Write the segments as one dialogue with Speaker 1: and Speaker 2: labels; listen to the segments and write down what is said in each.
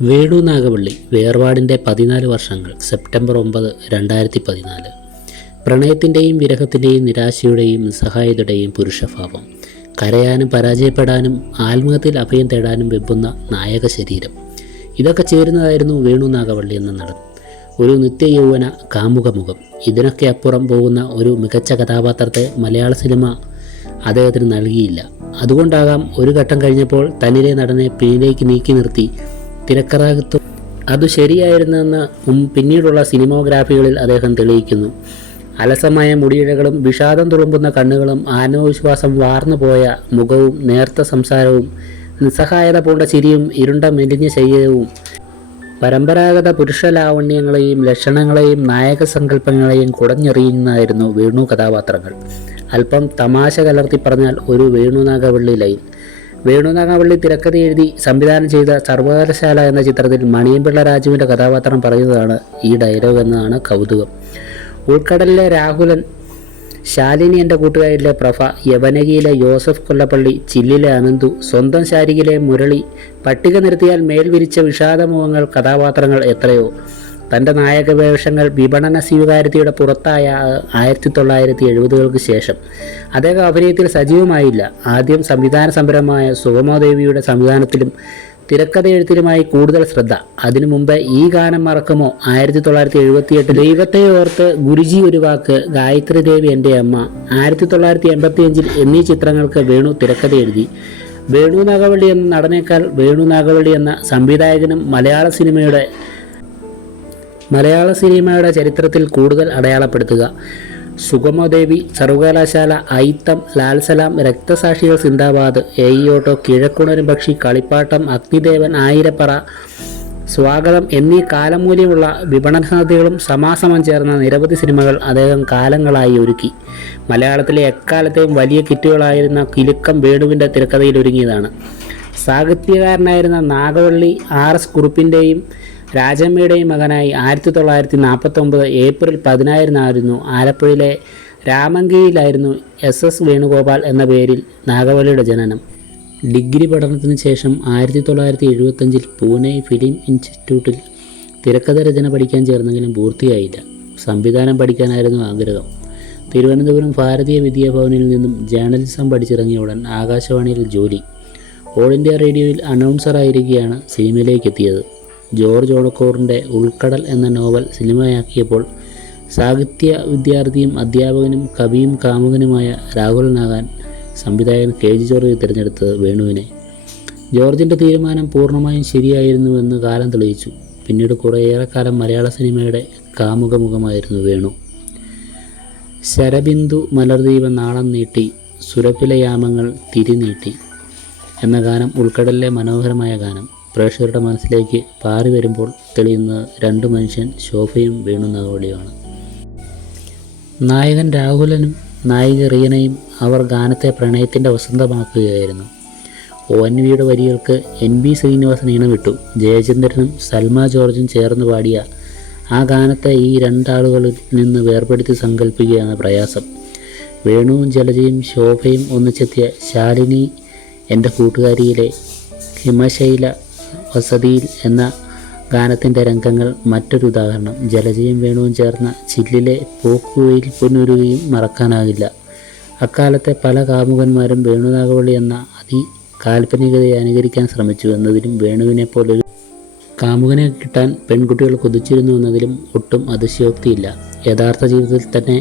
Speaker 1: വേണു നാഗവള്ളി വേർപാടിന്റെ പതിനാല് വർഷങ്ങൾ സെപ്റ്റംബർ ഒമ്പത് രണ്ടായിരത്തി പതിനാല് പ്രണയത്തിന്റെയും വിരഹത്തിന്റെയും നിരാശയുടെയും നിസ്സഹായതയുടെയും പുരുഷഭാവം. കരയാനും പരാജയപ്പെടാനും ആത്മഹത്യയിൽ അഭയം തേടാനും വെമ്പുന്ന നായക ശരീരം. ഇതൊക്കെ ചേരുന്നതായിരുന്നു വേണു നാഗവള്ളി എന്ന നടൻ. ഒരു നിത്യയൗവന കാമുകമുഖം. ഇതിനൊക്കെ അപ്പുറം പോകുന്ന ഒരു മികച്ച കഥാപാത്രത്തെ മലയാള സിനിമ അദ്ദേഹത്തിന് നൽകിയില്ല. അതുകൊണ്ടാകാം ഒരു ഘട്ടം കഴിഞ്ഞപ്പോൾ തന്നിലെ നടനെ പിന്നിലേക്ക് നീക്കി നിർത്തി തിരക്കഥാകൃത്തും. അത് ശരിയായിരുന്നെന്ന് പിന്നീടുള്ള സിനിമോഗ്രാഫികളിൽ അദ്ദേഹം തെളിയിക്കുന്നു. അലസമായ മുടിയിഴകളും വിഷാദം തുളുമ്പുന്ന കണ്ണുകളും ആത്മവിശ്വാസം വാർന്നു പോയ മുഖവും നേർത്ത സംസാരവും നിസ്സഹായത പൂണ്ട ചിരിയും ഇരുണ്ട മെലിഞ്ഞ ശരീരവും പരമ്പരാഗത പുരുഷ ലാവണ്യങ്ങളെയും ലക്ഷണങ്ങളെയും നായക സങ്കല്പങ്ങളെയും കുടഞ്ഞെറിയുന്നതായിരുന്നു വേണു കഥാപാത്രങ്ങൾ. അല്പം തമാശ കലർത്തി പറഞ്ഞാൽ ഒരു വേണുനാഗവള്ളി ലൈൻ. വേണുനാഗവള്ളി തിരക്കഥ എഴുതി സംവിധാനം ചെയ്ത സർവകലാശാല എന്ന ചിത്രത്തിൽ മണിയമ്പിള്ള രാജുവിന്റെ കഥാപാത്രം പറയുന്നതാണ് ഈ ഡയലോഗ് എന്നതാണ് കൗതുകം. ഉൾക്കടലിലെ രാഹുലൻ ശാലിനി എന്റെ കൂട്ടുകാരിലെ പ്രഭ യവനകിയിലെ യോസഫ് കൊല്ലപ്പള്ളി ചില്ലിലെ അനന്തു സ്വന്തം ശാരികിലെ മുരളി പട്ടിക നിർത്തിയാൽ മേൽവിരിച്ച വിഷാദമുഖങ്ങൾ കഥാപാത്രങ്ങൾ എത്രയോ. തന്റെ നായക വേഷങ്ങൾ വിപണന സ്വീകാര്യതയുടെ പുറത്തായ ആയിരത്തി തൊള്ളായിരത്തി എഴുപതുകൾക്ക് ശേഷം. അദ്ദേഹം അഭിനയത്തിൽ സജീവമായില്ല. ആദ്യം സംവിധാന സംരംഭമായ സുഗമോദേവിയുടെ സംവിധാനത്തിലും തിരക്കഥ എഴുത്തിലുമായി കൂടുതൽ ശ്രദ്ധ. അതിനു മുമ്പ് ഈ ഗാനം മറക്കുമോ? ആയിരത്തി തൊള്ളായിരത്തി എഴുപത്തി എട്ട് ദൈവത്തെ ഓർത്ത് ഗുരുജി ഒരു വാക്ക് ഗായത്രി ദേവി എന്റെ അമ്മ. ആയിരത്തി തൊള്ളായിരത്തി എൺപത്തി അഞ്ചിൽ എന്നീ ചിത്രങ്ങൾക്ക് വേണു തിരക്കഥ എഴുതി വേണു നാഗവള്ളി എന്ന നടനേക്കാൾ വേണു നാഗവള്ളി എന്ന സംവിധായകനും മലയാള സിനിമയുടെ മലയാള സിനിമയുടെ ചരിത്രത്തിൽ കൂടുതൽ അടയാളപ്പെടുത്തുക. സുഗമദേവി സർവകലാശാല ഐത്തം ലാൽസലാം രക്തസാക്ഷികൾ സിന്ദാബാദ് എയ്യോട്ടോ കിഴക്കുണരും പക്ഷി കളിപ്പാട്ടം അഗ്നിദേവൻ ആയിരപ്പറ സ്വാഗതം എന്നീ കാലമൂല്യമുള്ള വിപണനാദികളും സമാസമം ചേർന്ന നിരവധി സിനിമകൾ അദ്ദേഹം കാലങ്ങളായി ഒരുക്കി. മലയാളത്തിലെ എക്കാലത്തെയും വലിയ കിറ്റുകളായിരുന്ന കിലുക്കം വേണുവിന്റെ തിരക്കഥയിൽ ഒരുങ്ങിയതാണ്. സാഹിത്യകാരനായിരുന്ന നാഗവള്ളി ആർ എസ് കുറുപ്പിന്റെയും രാജമ്മയുടെയും മകനായി ആയിരത്തി തൊള്ളായിരത്തി നാൽപ്പത്തൊമ്പത് ഏപ്രിൽ പതിനായിരനായിരുന്നു ആലപ്പുഴയിലെ രാമങ്കിയിലായിരുന്നു എസ് എസ് വേണുഗോപാൽ എന്ന പേരിൽ നാഗവള്ളിയുടെ ജനനം. ഡിഗ്രി പഠനത്തിന് ശേഷം ആയിരത്തി തൊള്ളായിരത്തി എഴുപത്തഞ്ചിൽ പൂനെ ഫിലിം ഇൻസ്റ്റിറ്റ്യൂട്ടിൽ തിരക്കഥ രചന പഠിക്കാൻ ചേർന്നെങ്കിലും പൂർത്തിയായില്ല. സംവിധാനം പഠിക്കാനായിരുന്നു ആഗ്രഹം. തിരുവനന്തപുരം ഭാരതീയ വിദ്യാഭവനിൽ നിന്നും ജേർണലിസം പഠിച്ചിറങ്ങിയ ഉടൻ ആകാശവാണിയിൽ ജോലി. ഓൾ ഇന്ത്യ റേഡിയോയിൽ അനൗൺസറായിരിക്കെയാണ് സിനിമയിലേക്ക് എത്തിയത് ജോർജ് ഓണക്കോറിന്റെ ഉൾക്കടൽ എന്ന നോവൽ സിനിമയാക്കിയപ്പോൾ സാഹിത്യ വിദ്യാർത്ഥിയും അധ്യാപകനും കവിയും കാമുകനുമായ രാഹുലനാകാൻ സംവിധായകൻ കെ ജി ജോർജ് തിരഞ്ഞെടുത്തത് വേണുവിനെ. ജോർജിന്റെ തീരുമാനം പൂർണമായും ശരിയായിരുന്നുവെന്ന് കാലം തെളിയിച്ചു. പിന്നീട് കുറേയേറെക്കാലം മലയാള സിനിമയുടെ കാമുകമുഖമായിരുന്നു വേണു. ശരബിന്ദു മലർദീപ നാളം നീട്ടി സുരപ്പിലയാമങ്ങൾ തിരി നീട്ടി എന്ന ഗാനം ഉൾക്കടലിലെ മനോഹരമായ ഗാനം. പ്രേക്ഷകരുടെ മനസ്സിലേക്ക് പാറി വരുമ്പോൾ തെളിയുന്ന രണ്ട് മനുഷ്യൻ ശോഭയും വീണു നഗോളിയുമാണ് നായകൻ രാഹുലനും നായിക റീനയും അവർ ഗാനത്തെ പ്രണയത്തിന്റെ വസന്തമാക്കുകയായിരുന്നു. ഒ എൻ വിയുടെ വരികൾക്ക് എൻ ബി ശ്രീനിവാസൻ ഈണമിട്ടു ജയചന്ദ്രനും സൽമ ജോർജും ചേർന്ന് പാടിയ ആ ഗാനത്തെ ഈ രണ്ടാളുകളിൽ നിന്ന് വേർപെടുത്തി സങ്കല്പിക്കുകയാണ് പ്രയാസം. വേണുവും ജലജയും ശോഭയും ഒന്നിച്ചെത്തിയ ശാലിനി എന്റെ കൂട്ടുകാരിയിലെ ഹിമശൈല വസതിയിൽ എന്ന ഗാനത്തിന്റെ രംഗങ്ങൾ മറ്റൊരു ഉദാഹരണം. ജലജയും വേണുവും ചേർന്ന ചില്ലിലെ പോക്കുവയിൽ പൊന്നുരുകയും മറക്കാനാകില്ല. അക്കാലത്തെ പല കാമുകന്മാരും വേണുനാഗവള്ളി എന്ന അതി കാൽപ്പനികതയെ അനുകരിക്കാൻ ശ്രമിച്ചു എന്നതിലും വേണുവിനെ പോലൊരു കാമുകനെ കിട്ടാൻ പെൺകുട്ടികൾ കൊതിച്ചിരുന്നു എന്നതിലും ഒട്ടും അതിശയോക്തിയില്ല. യഥാർത്ഥ ജീവിതത്തിൽ തന്നെ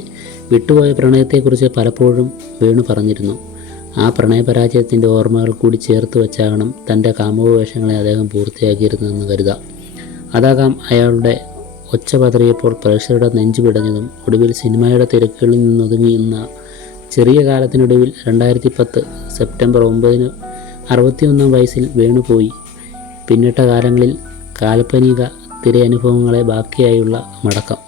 Speaker 1: വിട്ടുപോയ പ്രണയത്തെക്കുറിച്ച് പലപ്പോഴും വേണു പറഞ്ഞിരുന്നു. ആ പ്രണയപരാജയത്തിന്റെ ഓർമ്മകൾ കൂടി ചേർത്ത് വെച്ചാകണം തന്റെ കാമുകവേഷങ്ങളെ അദ്ദേഹം പൂർത്തിയാക്കിയിരുന്നതെന്ന് കരുതാം. അതാകാം അയാളുടെ ഒച്ച പതറിയപ്പോൾ പ്രേക്ഷകരുടെ നെഞ്ചു പിടഞ്ഞതും ഒടുവിൽ സിനിമയുടെ തിരക്കുകളിൽ നിന്നൊതുങ്ങിയുന്ന ചെറിയ കാലത്തിനൊടുവിൽ രണ്ടായിരത്തി പത്ത് സെപ്റ്റംബർ ഒമ്പതിന് അറുപത്തിയൊന്നാം വയസ്സിൽ വേണുപോയി. പിന്നിട്ട കാലങ്ങളിൽ കാൽപ്പനിക തിരയനുഭവങ്ങളെ ബാക്കിയായുള്ള മടക്കം.